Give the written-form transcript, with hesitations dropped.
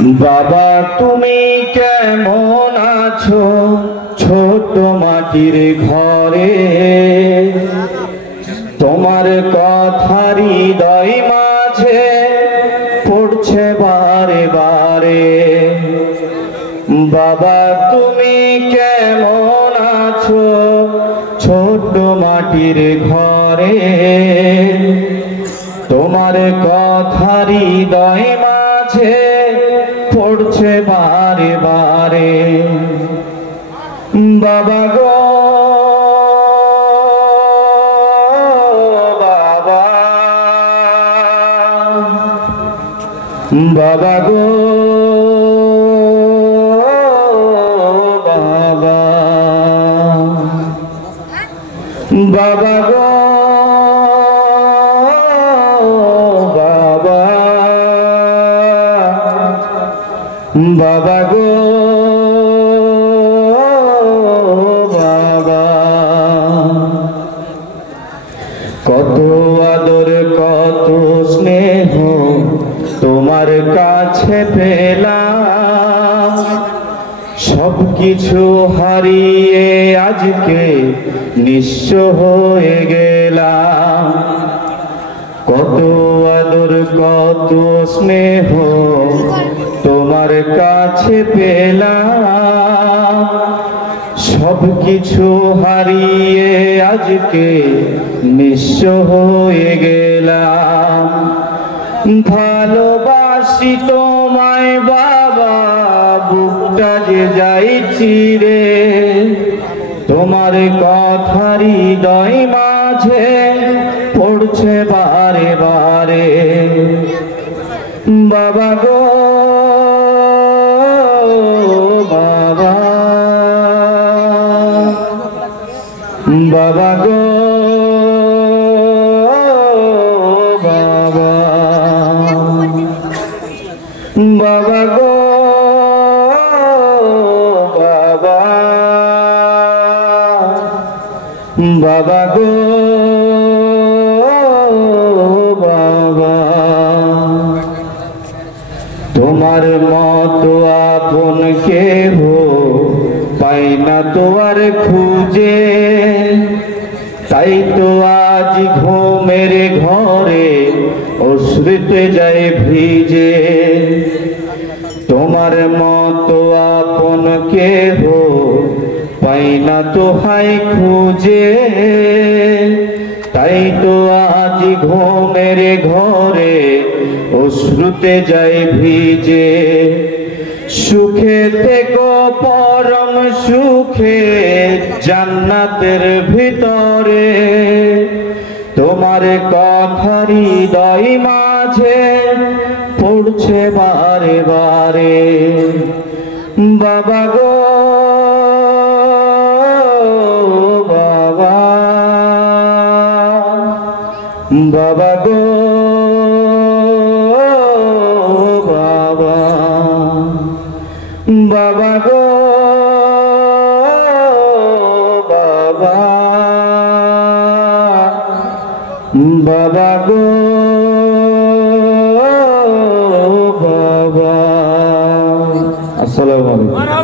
বাবা তুমি কেমন আছো ছোট মাটির ঘরে, তোমার কথা হৃদয় মাঝে পড়ছে বারে বারে। বাবা তুমি কেমন আছো ছোট মাটির ঘরে, তোমার কথা হৃদয় মাঝে পড়ছে বারে বারে। বাবা গো বাবা, বাবা গো বাবা, বাবা গো বাবা, বাবা গো বাবা। কত আদর কত স্নেহ তোমার কাছে পেলাম, সবকিছু হারিয়ে আজকে নিঃস্ব হয়ে গেলাম। কত আদর কত স্নেহ তোমার কাছে পেলাম, সবকিছু হারিয়ে আজকে নিঃস্ব হয়ে গেলাম। ভালোবাসি তোমায় বাবা, বুকটা যে যাই চিরে, তোমার কথা হৃদয় মাঝে পড়ছে বারে বারে। বাবা গো বাবা, বাবা গো বাবা, বাবা গো বাবা, বাবা গো বাবা। তোমার মতো আপন কেহ পাই না তো আর খুঁজে, তাই তো আজ ঘুমের ঘরে অশ্রুতে যায় ভিজে। তোমার মতো আপন কেহ পাই না তো হায় খুঁজে, তাই তো আজ ঘুমের ঘরে অশ্রুতে যায় ভিজে। সুখে থেকো পরম সুখে জান্নাতের ভিতরে, তোমার কথা হৃদয় মাঝে পড়ছে বারে বারে। বাবা গো বাবা, বাবা গো বাবা, বাবা গো বাবা, বাবা গো বাবা। আসসালামু আলাইকুম।